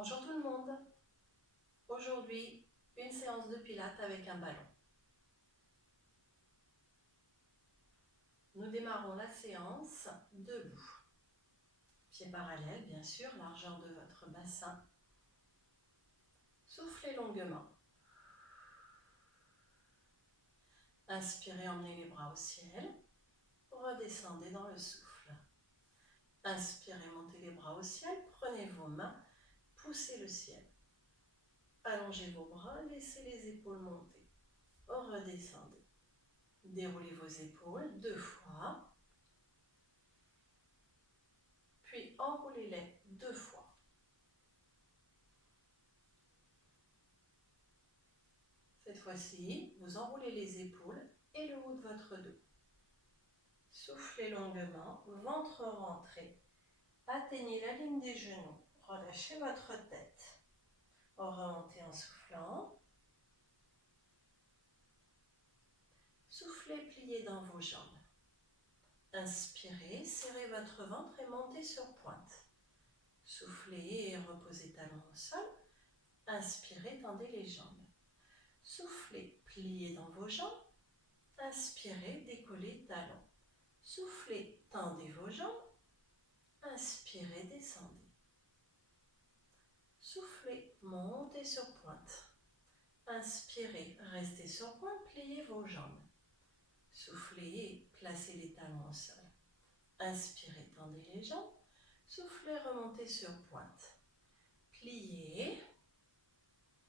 Bonjour tout le monde. Aujourd'hui, une séance de pilates avec un ballon. Nous démarrons la séance debout. Pieds parallèles, bien sûr, largeur de votre bassin. Soufflez longuement. Inspirez, emmenez les bras au ciel. Redescendez dans le souffle. Inspirez, montez les bras au ciel. Prenez vos mains, poussez le ciel. Allongez vos bras, laissez les épaules monter. Redescendez. Déroulez vos épaules 2 fois. Puis enroulez-les 2 fois. Cette fois-ci, vous enroulez les épaules et le haut de votre dos. Soufflez longuement, ventre rentré. Atteignez la ligne des genoux. Relâchez votre tête. Remontez en soufflant. Soufflez, pliez dans vos jambes. Inspirez, serrez votre ventre et montez sur pointe. Soufflez et reposez talons au sol. Inspirez, tendez les jambes. Soufflez, pliez dans vos jambes. Inspirez, décollez talons. Soufflez, tendez vos jambes. Inspirez, descendez. Soufflez, montez sur pointe. Inspirez, restez sur pointe, pliez vos jambes. Soufflez, placez les talons au sol. Inspirez, tendez les jambes. Soufflez, remontez sur pointe. Pliez,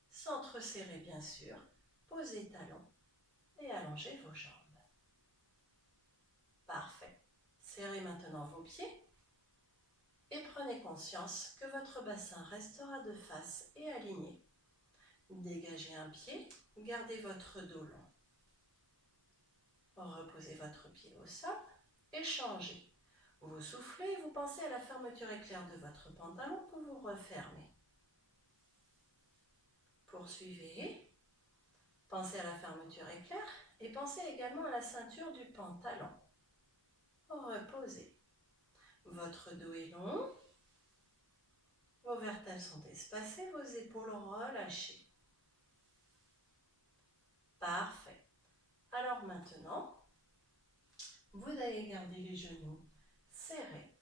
centre serré bien sûr. Posez talons et allongez vos jambes. Parfait. Serrez maintenant vos pieds. Et prenez conscience que votre bassin restera de face et aligné. Dégagez un pied, gardez votre dos long. Reposez votre pied au sol et changez. Vous soufflez et vous pensez à la fermeture éclair de votre pantalon que vous refermez. Poursuivez. Pensez à la fermeture éclair et pensez également à la ceinture du pantalon. Reposez. Votre dos est long. Vos vertèbres sont espacées, vos épaules relâchées. Parfait. Alors maintenant, vous allez garder les genoux serrés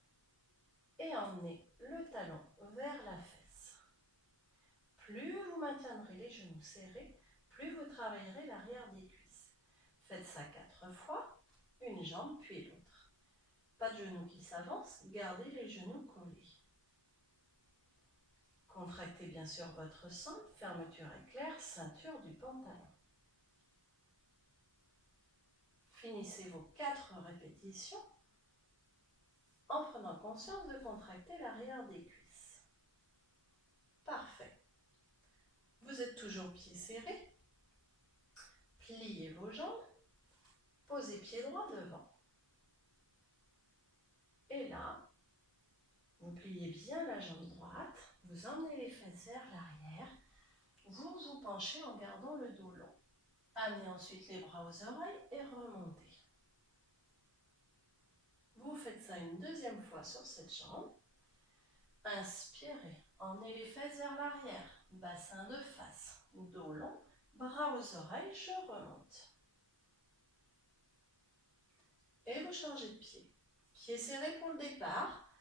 et emmener le talon vers la fesse. Plus vous maintiendrez les genoux serrés, plus vous travaillerez l'arrière des cuisses. Faites ça 4 fois, une jambe puis l'autre. Pas de genoux qui s'avancent, gardez les genoux collés. Contractez bien sûr votre centre, fermeture éclair, ceinture du pantalon. Finissez vos 4 répétitions en prenant conscience de contracter l'arrière des cuisses. Parfait. Vous êtes toujours pieds serrés. Pliez vos jambes. Posez pied droit devant. Et là, vous pliez bien la jambe droite. Vous emmenez les fesses vers l'arrière. Vous vous penchez en gardant le dos long. Amenez ensuite les bras aux oreilles et remontez. Vous faites ça une deuxième fois sur cette jambe. Inspirez, emmenez les fesses vers l'arrière, bassin de face, dos long, bras aux oreilles, je remonte. Et vous changez de pied. Pied serré pour le départ,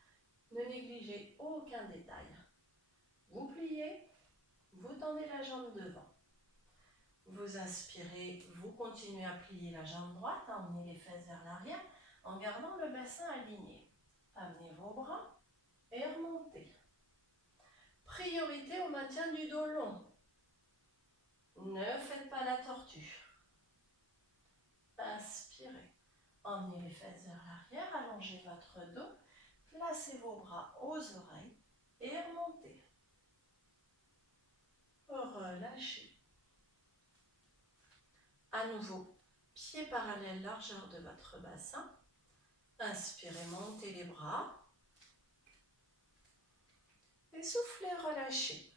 ne négligez aucun détail. Vous pliez, vous tendez la jambe devant. Vous inspirez, vous continuez à plier la jambe droite, emmenez les fesses vers l'arrière en gardant le bassin aligné. Amenez vos bras et remontez. Priorité au maintien du dos long. Ne faites pas la tortue. Inspirez. Emmenez les fesses vers l'arrière, allongez votre dos, placez vos bras aux oreilles et remontez. Relâchez. À nouveau, pieds parallèles, largeur de votre bassin. Inspirez, montez les bras. Et soufflez, relâchez.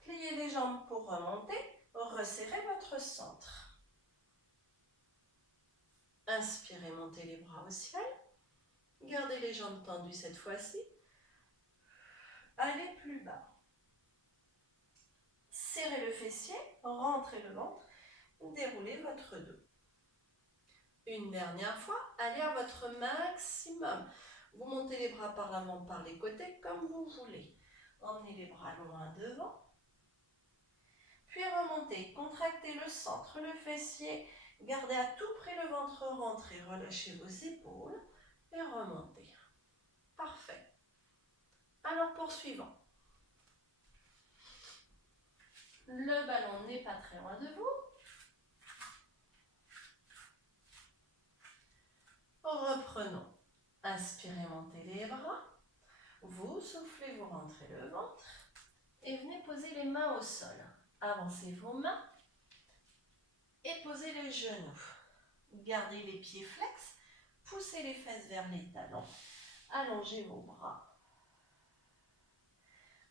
Pliez les jambes pour remonter. Resserrez votre centre. Inspirez, montez les bras au ciel. Gardez les jambes tendues cette fois-ci. Allez plus bas. Serrez le fessier, rentrez le ventre, déroulez votre dos. Une dernière fois, allez à votre maximum. Vous montez les bras par l'avant, par les côtés, comme vous voulez. Emmenez les bras loin devant. Puis remontez, contractez le centre, le fessier. Gardez à tout près le ventre rentré. Relâchez vos épaules et remontez. Parfait. Alors poursuivons. Le ballon n'est pas très loin de vous. Reprenons. Inspirez, montez les bras. Vous soufflez, vous rentrez le ventre. Et venez poser les mains au sol. Avancez vos mains. Et posez les genoux. Gardez les pieds flex. Poussez les fesses vers les talons. Allongez vos bras.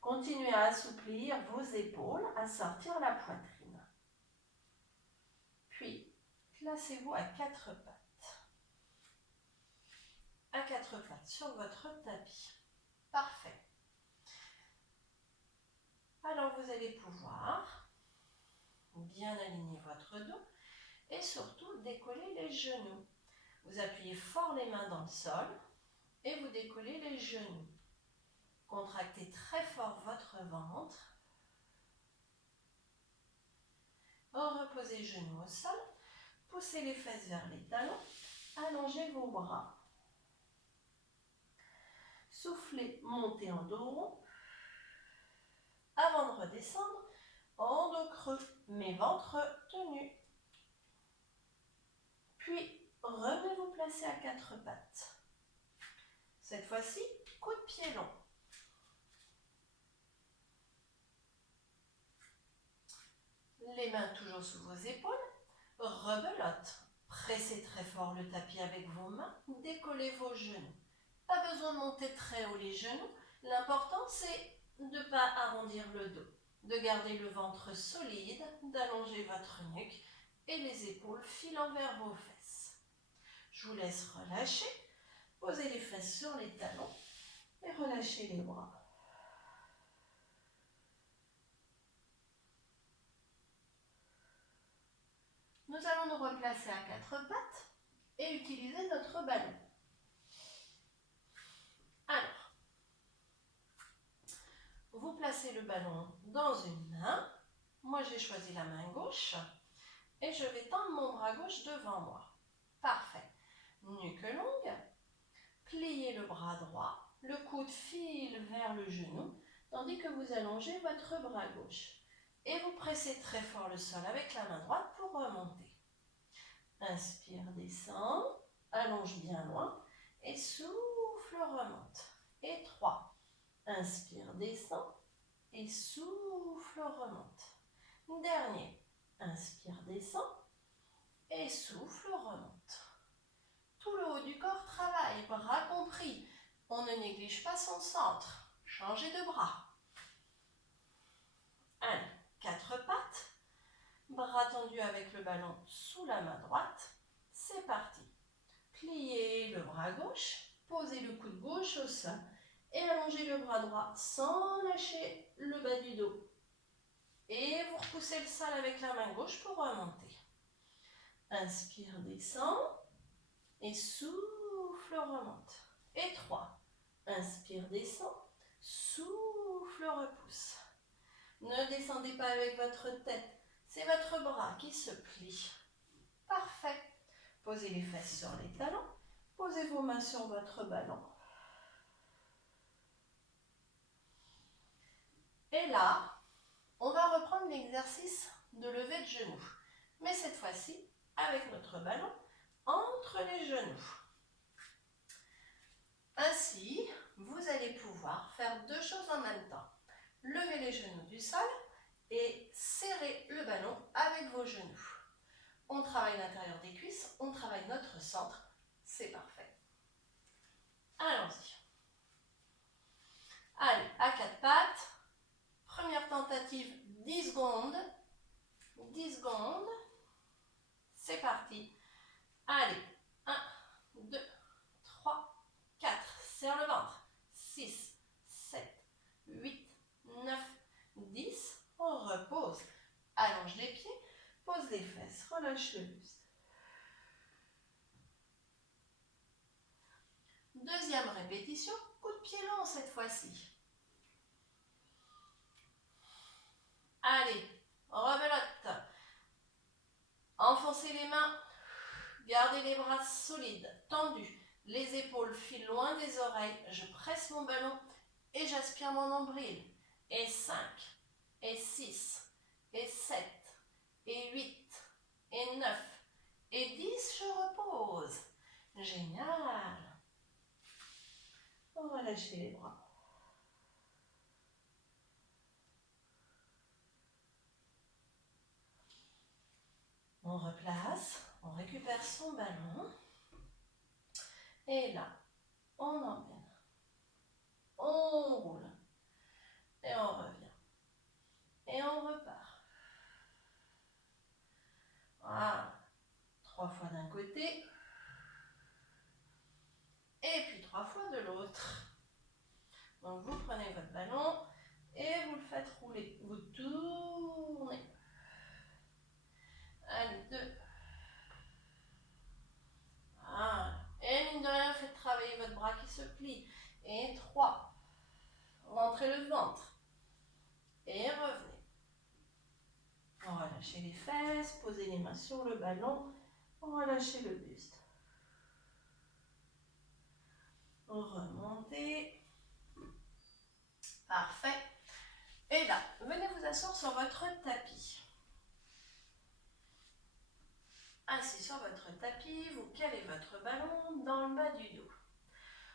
Continuez à assouplir vos épaules, à sortir la poitrine. Puis, placez-vous à quatre pattes. À quatre pattes sur votre tapis. Parfait. Alors, vous allez pouvoir bien aligner votre dos et surtout décoller les genoux. Vous appuyez fort les mains dans le sol et vous décollez les genoux. Contractez très fort votre ventre. Reposez les genoux au sol. Poussez les fesses vers les talons. Allongez vos bras. Soufflez, montez en dos rond. Avant de redescendre, en dos creux, mais ventre tenu. Puis, revenez vous placer à quatre pattes. Cette fois-ci, coup de pied long. Les mains toujours sous vos épaules. Rebelote. Pressez très fort le tapis avec vos mains. Décollez vos genoux. Pas besoin de monter très haut les genoux. L'important, c'est de ne pas arrondir le dos. De garder le ventre solide, d'allonger votre nuque et les épaules filant vers vos fesses. Je vous laisse relâcher. Posez les fesses sur les talons et relâchez les bras. Nous allons nous replacer à quatre pattes et utiliser notre ballon. Alors, vous placez le ballon dans une main. Moi, j'ai choisi la main gauche et je vais tendre mon bras gauche devant moi. Parfait. Nuque longue. Pliez le bras droit. Le coude file vers le genou, tandis que vous allongez votre bras gauche. Et vous pressez très fort le sol avec la main droite pour remonter. Inspire, descend, allonge bien loin et souffle, remonte. Et 3. Inspire, descend et souffle, remonte. Dernier. Inspire, descend et souffle, remonte. Tout le haut du corps travaille, bras compris. On ne néglige pas son centre. Changez de bras. Allez, quatre pattes. Bras tendus avec le ballon sous la main droite. C'est parti. Pliez le bras gauche. Posez le coude gauche au sol. Et allongez le bras droit sans lâcher le bas du dos. Et vous repoussez le sol avec la main gauche pour remonter. Inspire, descend. Et souffle, remonte. Et 3. Inspire, descend. Souffle, repousse. Ne descendez pas avec votre tête. C'est votre bras qui se plie. Parfait. Posez les fesses sur les talons. Posez vos mains sur votre ballon. Et là, on va reprendre l'exercice de lever de genoux. Mais cette fois-ci, avec notre ballon entre les genoux. Ainsi, vous allez pouvoir faire deux choses en même temps. Lever les genoux du sol et serrer le ballon avec vos genoux. On travaille l'intérieur des cuisses, on travaille notre centre, c'est parfait. Allons-y. Allez, à quatre pattes. Première tentative, 10 secondes. 10 secondes. C'est parti. Allez, 1, 2, 3, 4. pose les fesses, relâche le buste. Deuxième répétition, coup de pied lent cette fois-ci. Allez, rebelote. Enfoncez les mains, gardez les bras solides, tendus. Les épaules filent loin des oreilles. Je presse mon ballon et j'aspire mon nombril. Et 5, et 6, et 7, et 8, et 9, et 10, je repose. Génial. On va lâcher les bras. On replace, on récupère son ballon. Et là, on emmène. On roule. Et on revient. Et on repart. Voilà. 3 fois d'un côté. Et puis 3 fois de l'autre. Donc vous prenez votre ballon et vous le faites rouler. Vous tournez. Allez, 2. Voilà. Et mine de rien, faites travailler votre bras qui se plie. Et 3. Rentrez le ventre. Et revenez. On va lâcher les fesses, poser les mains sur le ballon. On va lâcher le buste. Remontez. Parfait. Et là, venez vous asseoir sur votre tapis. Assis sur votre tapis, vous calez votre ballon dans le bas du dos.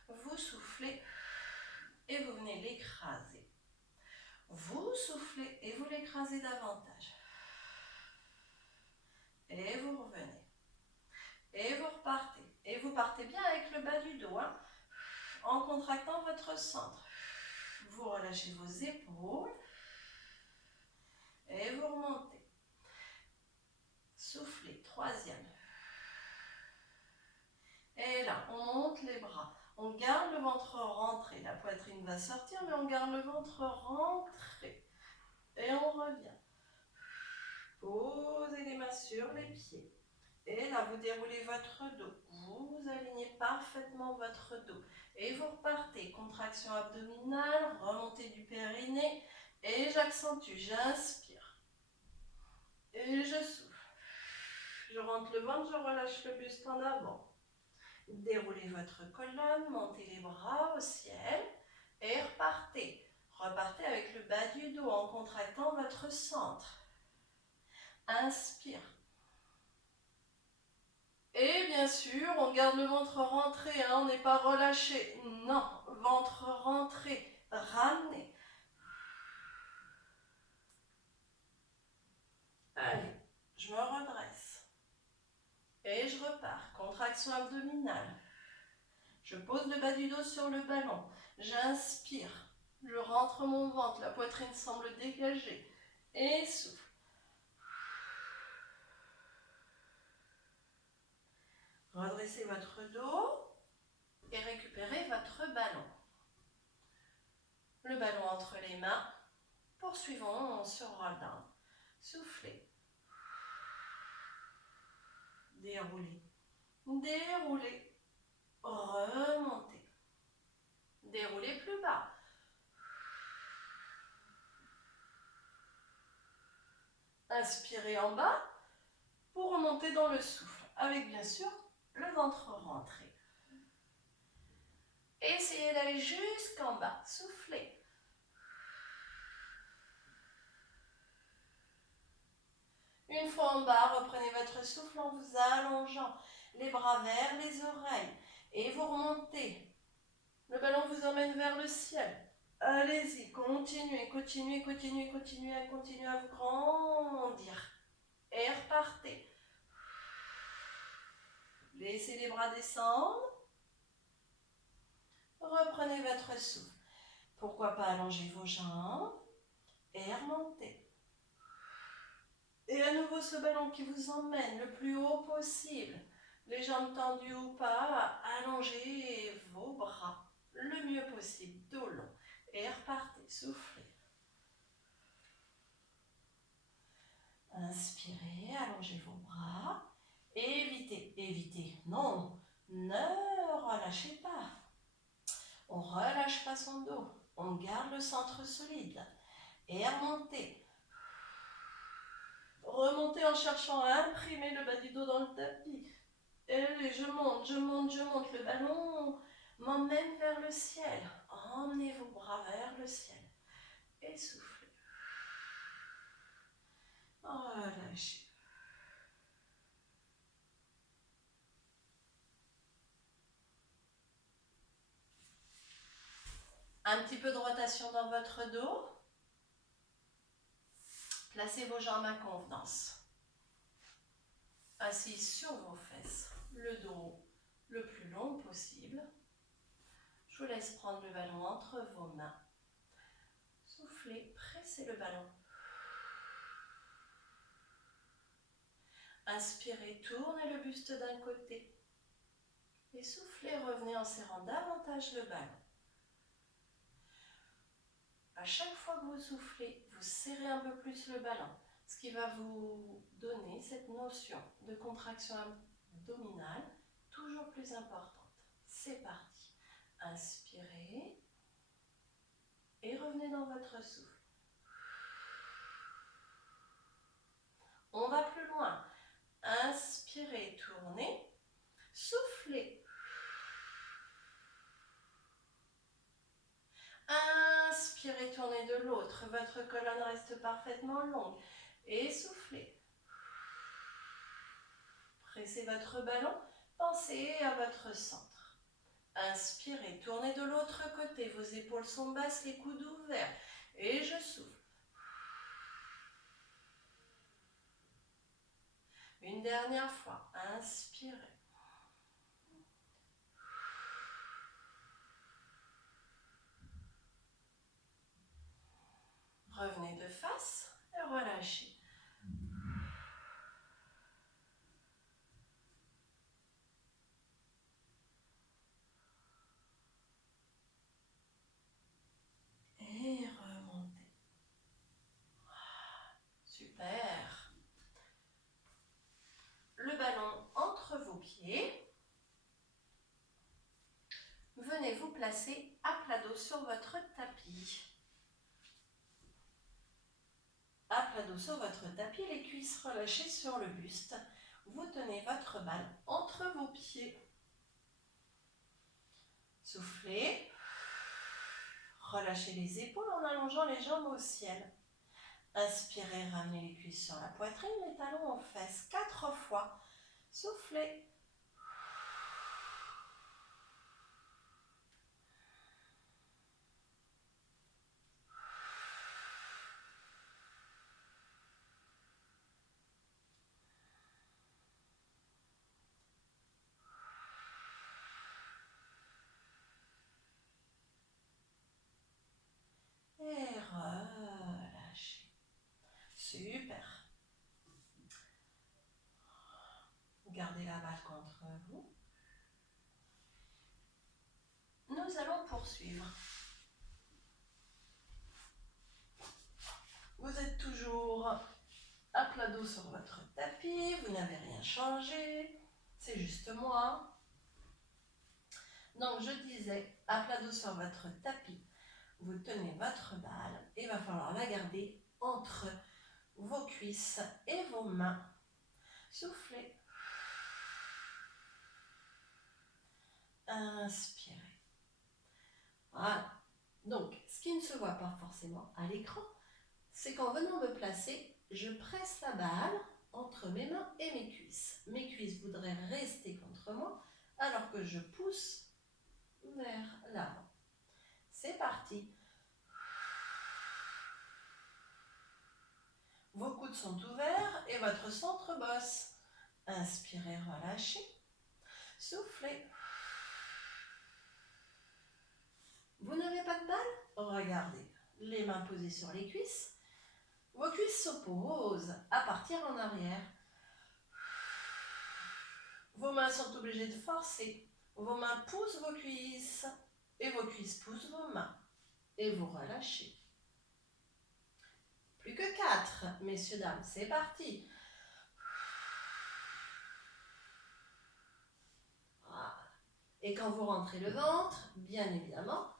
Vous soufflez et vous venez l'écraser. Vous soufflez et vous l'écrasez davantage. Et vous revenez. Et vous repartez. Et vous partez bien avec le bas du dos, hein, en contractant votre centre. Vous relâchez vos épaules. Et vous remontez. Soufflez, 3e. Et là, on monte les bras. On garde le ventre rentré. La poitrine va sortir, mais on garde le ventre rentré. Et on revient. Posez les mains sur les pieds. Et là, vous déroulez votre dos. Vous alignez parfaitement votre dos. Et vous repartez. Contraction abdominale, remontée du périnée. Et j'accentue, j'inspire. Et je souffle. Je rentre le ventre, je relâche le buste en avant. Déroulez votre colonne, montez les bras au ciel et repartez. Repartez avec le bas du dos en contractant votre centre. Inspire. Et bien sûr, on garde le ventre rentré, hein, on n'est pas relâché. Non, ventre rentré, ramenez. Allez, je me redresse. Et je repars. Contraction abdominale. Je pose le bas du dos sur le ballon. J'inspire. Je rentre mon ventre. La poitrine semble dégagée. Et souffle. Redressez votre dos et récupérez votre ballon. Le ballon entre les mains. Poursuivons sur Rodin. Soufflez. Déroulez. Déroulez. Remontez. Déroulez plus bas. Inspirez en bas pour remonter dans le souffle, avec bien sûr le ventre rentré. Essayez d'aller jusqu'en bas. Soufflez. Une fois en bas, reprenez votre souffle en vous allongeant, les bras vers les oreilles. Et vous remontez. Le ballon vous emmène vers le ciel. Allez-y, continuez, continuez, continuez, continuez, continuez à vous grandir. Et repartez. Laissez les bras descendre. Reprenez votre souffle. Pourquoi pas allonger vos jambes et remonter. Et à nouveau ce ballon qui vous emmène le plus haut possible. Les jambes tendues ou pas, allongez vos bras le mieux possible, dos long. Et repartez, soufflez. Inspirez, allongez allongez vos bras. Évitez, non, ne relâchez pas. On ne relâche pas son dos. On garde le centre solide. Et remontez. Remontez en cherchant à imprimer le bas du dos dans le tapis. Et je monte. Le ballon m'emmène vers le ciel. Emmenez vos bras vers le ciel. Et soufflez. Relâchez. Un petit peu de rotation dans votre dos. Placez vos jambes à convenance. Assis sur vos fesses, le dos le plus long possible. Je vous laisse prendre le ballon entre vos mains. Soufflez, pressez le ballon. Inspirez, tournez le buste d'un côté. Et soufflez, revenez en serrant davantage le ballon. À chaque fois que vous soufflez, vous serrez un peu plus le ballon, ce qui va vous donner cette notion de contraction abdominale toujours plus importante. C'est parti. Inspirez et revenez dans votre souffle. On va plus loin. Inspirez, tournez, soufflez. Inspirez, tournez de l'autre. Votre colonne reste parfaitement longue. Et soufflez. Pressez votre ballon. Pensez à votre centre. Inspirez, tournez de l'autre côté. Vos épaules sont basses, les coudes ouverts. Et je souffle. Une dernière fois. Inspirez. Revenez de face et relâchez. Et remontez. Super. Le ballon entre vos pieds. Venez vous placer à plat dos sur votre tapis. À plat dos sur votre tapis, les cuisses relâchées sur le buste. Vous tenez votre balle entre vos pieds. Soufflez. Relâchez les épaules en allongeant les jambes au ciel. Inspirez, ramenez les cuisses sur la poitrine, les talons aux fesses. 4 fois. Soufflez. Et relâchez. Super. Gardez la balle contre vous. Nous allons poursuivre. Vous êtes toujours à plat dos sur votre tapis, vous n'avez rien changé, c'est juste moi. Donc je disais, à plat dos sur votre tapis, vous tenez votre balle et il va falloir la garder entre vos cuisses et vos mains. Soufflez. Inspirez. Voilà. Donc, ce qui ne se voit pas forcément à l'écran, c'est qu'en venant me placer, je presse la balle entre mes mains et mes cuisses. Mes cuisses voudraient rester contre moi, alors que je pousse vers l'avant. C'est parti. Vos coudes sont ouverts et votre centre bosse. Inspirez, relâchez. Soufflez. Vous n'avez pas de balle? Regardez. Les mains posées sur les cuisses. Vos cuisses s'opposent à partir en arrière. Vos mains sont obligées de forcer. Vos mains poussent vos cuisses et vos cuisses poussent vos mains. Et vous relâchez. Plus que 4, messieurs, dames, c'est parti. Et quand vous rentrez le ventre, bien évidemment,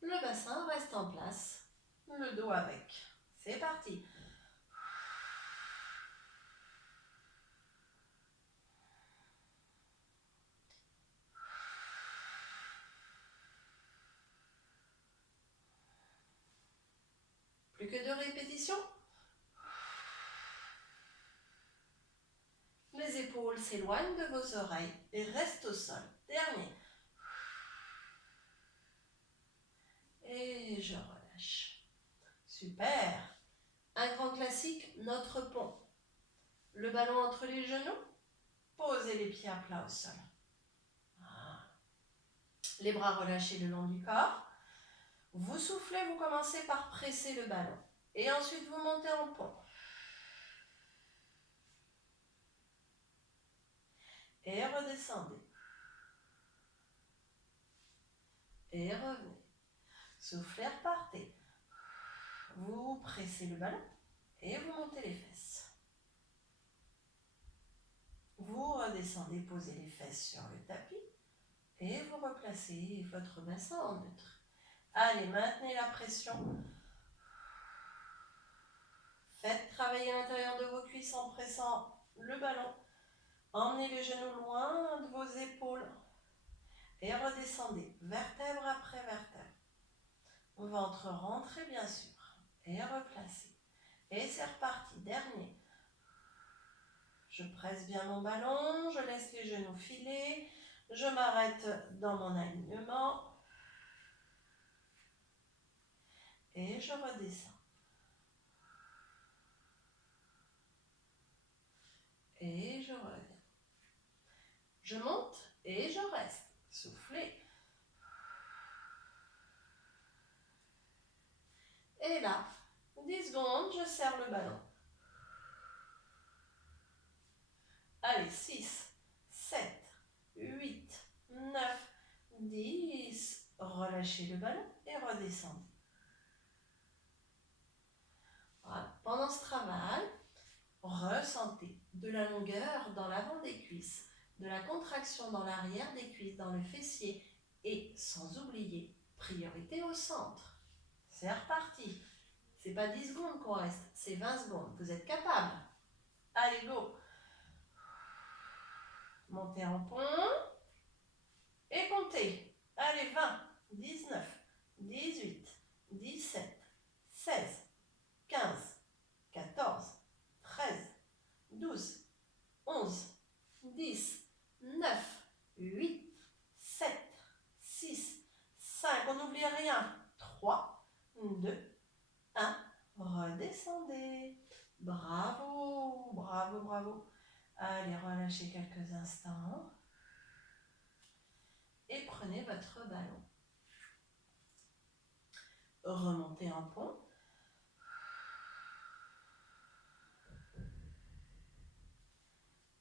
le bassin reste en place, le dos avec. C'est parti. Plus que 2 répétitions. Les épaules s'éloignent de vos oreilles et restent au sol. Dernier. Et je relâche. Super. Un grand classique, notre pont. Le ballon entre les genoux. Posez les pieds à plat au sol. Les bras relâchés le long du corps. Vous soufflez, vous commencez par presser le ballon. Et ensuite, vous montez en pont. Et redescendez. Et revenez. Soufflez, repartez. Vous pressez le ballon et vous montez les fesses. Vous redescendez, posez les fesses sur le tapis et vous replacez votre bassin en neutre. Allez, maintenez la pression. Faites travailler l'intérieur de vos cuisses en pressant le ballon. Emmenez les genoux loin de vos épaules et redescendez, vertèbre après vertèbre. Ventre rentré bien sûr et replacez. Et c'est reparti, dernier. Je presse bien mon ballon, je laisse les genoux filer, je m'arrête dans mon alignement et je redescends. Et je reviens. Je monte et je reste. Soufflez. Et là, 10 secondes, je serre le ballon. Allez, 6, 7, 8, 9, 10. Relâchez le ballon et redescendez. Voilà. Pendant ce travail, ressentez de la longueur dans l'avant des cuisses, de la contraction dans l'arrière des cuisses, dans le fessier et sans oublier, priorité au centre. C'est reparti. C'est pas 10 secondes qu'on reste, c'est 20 secondes. Vous êtes capable. Allez, go. Montez en pont et comptez. Allez, 20, 19, 18, 17, 16, 15, 14, 13, 12, 11, 10, 9, 8, 7, 6, 5, on n'oublie rien. 3, 2, 1, redescendez. Bravo, bravo, bravo. Allez, relâchez quelques instants. Et prenez votre ballon. Remontez en pont.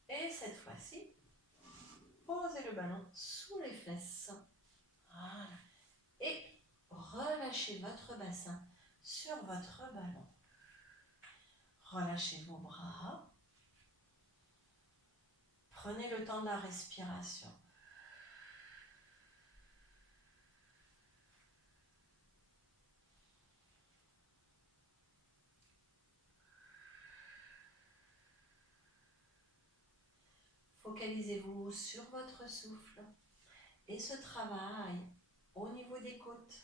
Et cette fois-ci, posez le ballon sous les fesses. Voilà. Et relâchez votre bassin sur votre ballon. Relâchez vos bras. Prenez le temps de la respiration. Focalisez-vous sur votre souffle et ce travail au niveau des côtes.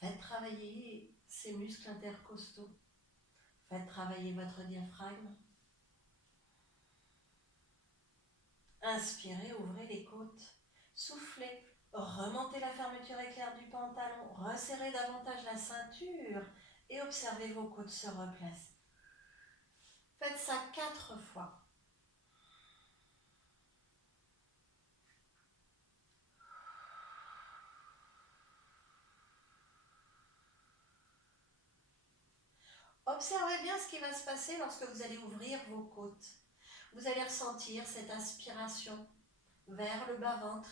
Faites travailler ces muscles intercostaux. Faites travailler votre diaphragme. Inspirez, ouvrez les côtes. Soufflez, remontez la fermeture éclair du pantalon. Resserrez davantage la ceinture et observez vos côtes se replacer. Faites ça 4 fois. Observez bien ce qui va se passer lorsque vous allez ouvrir vos côtes. Vous allez ressentir cette aspiration vers le bas-ventre.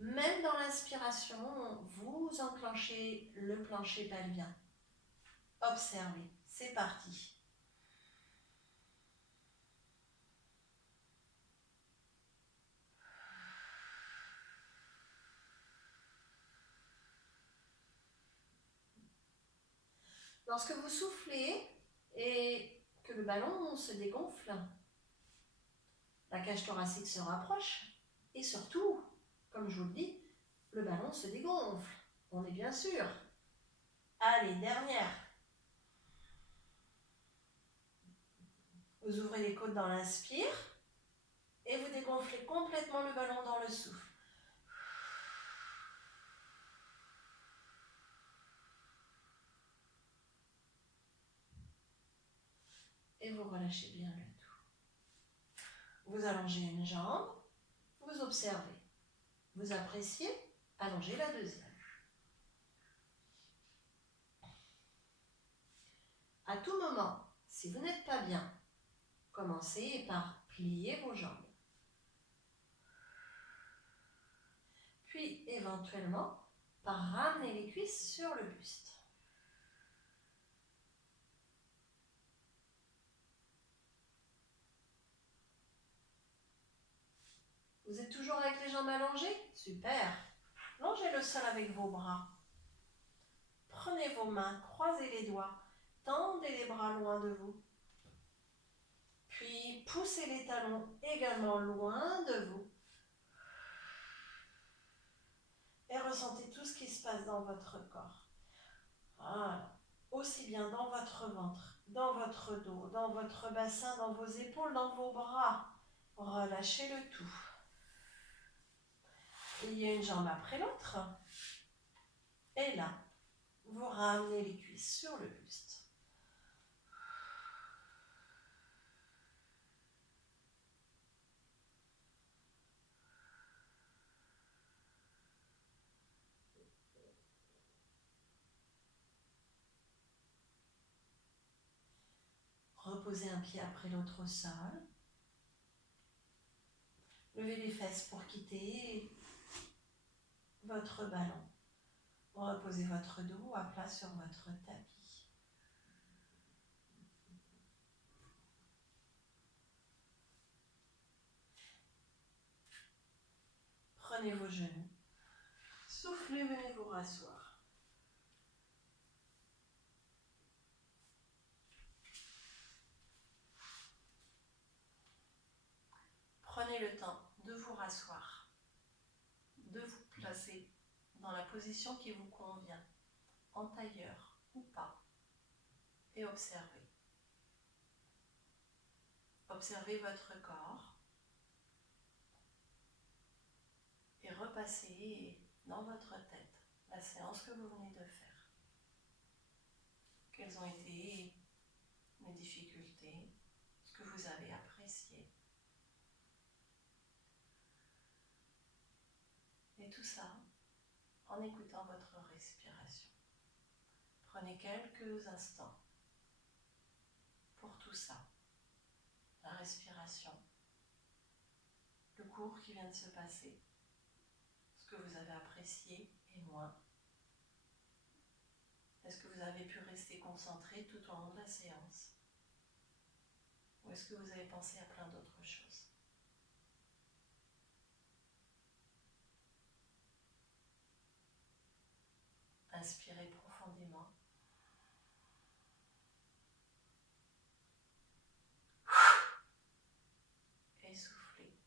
Même dans l'inspiration, vous enclenchez le plancher pelvien. Observez, c'est parti. Lorsque vous soufflez et que le ballon se dégonfle, la cage thoracique se rapproche et surtout, comme je vous le dis, le ballon se dégonfle. On est bien sûr. Allez, dernière. Vous ouvrez les côtes dans l'inspire et vous dégonflez complètement le ballon dans le souffle. Et vous relâchez bien le tout. Vous allongez une jambe, vous observez. Vous appréciez, allongez la deuxième. À tout moment, si vous n'êtes pas bien, commencez par plier vos jambes. Puis, éventuellement, par ramener les cuisses sur le buste. Vous êtes toujours avec les jambes allongées? Super! Longez le sol avec vos bras. Prenez vos mains, croisez les doigts, tendez les bras loin de vous. Puis, poussez les talons également loin de vous. Et ressentez tout ce qui se passe dans votre corps. Voilà. Aussi bien dans votre ventre, dans votre dos, dans votre bassin, dans vos épaules, dans vos bras. Relâchez le tout. Pliez une jambe après l'autre. Et là, vous ramenez les cuisses sur le buste. Reposez un pied après l'autre au sol. Levez les fesses pour quitter votre ballon. Reposez votre dos à plat sur votre tapis. Prenez vos genoux. Soufflez, venez vous rasseoir. Prenez le temps de vous rasseoir, de vous placer dans la position qui vous convient, en tailleur ou pas, et observez. Observez votre corps et repassez dans votre tête la séance que vous venez de faire. Quelles ont été les difficultés, ce que vous avez apprécié. Et tout ça en écoutant votre respiration. Prenez quelques instants pour tout ça. La respiration, le cours qui vient de se passer, ce que vous avez apprécié et moins. Est-ce que vous avez pu rester concentré tout au long de la séance? Ou est-ce que vous avez pensé à plein d'autres choses? Inspirez profondément. Et soufflez.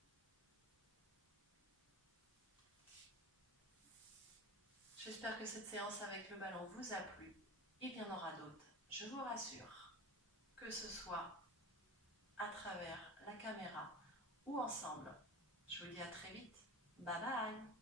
J'espère que cette séance avec le ballon vous a plu. Il y en aura d'autres, je vous rassure. Que ce soit à travers la caméra ou ensemble. Je vous dis à très vite. Bye bye!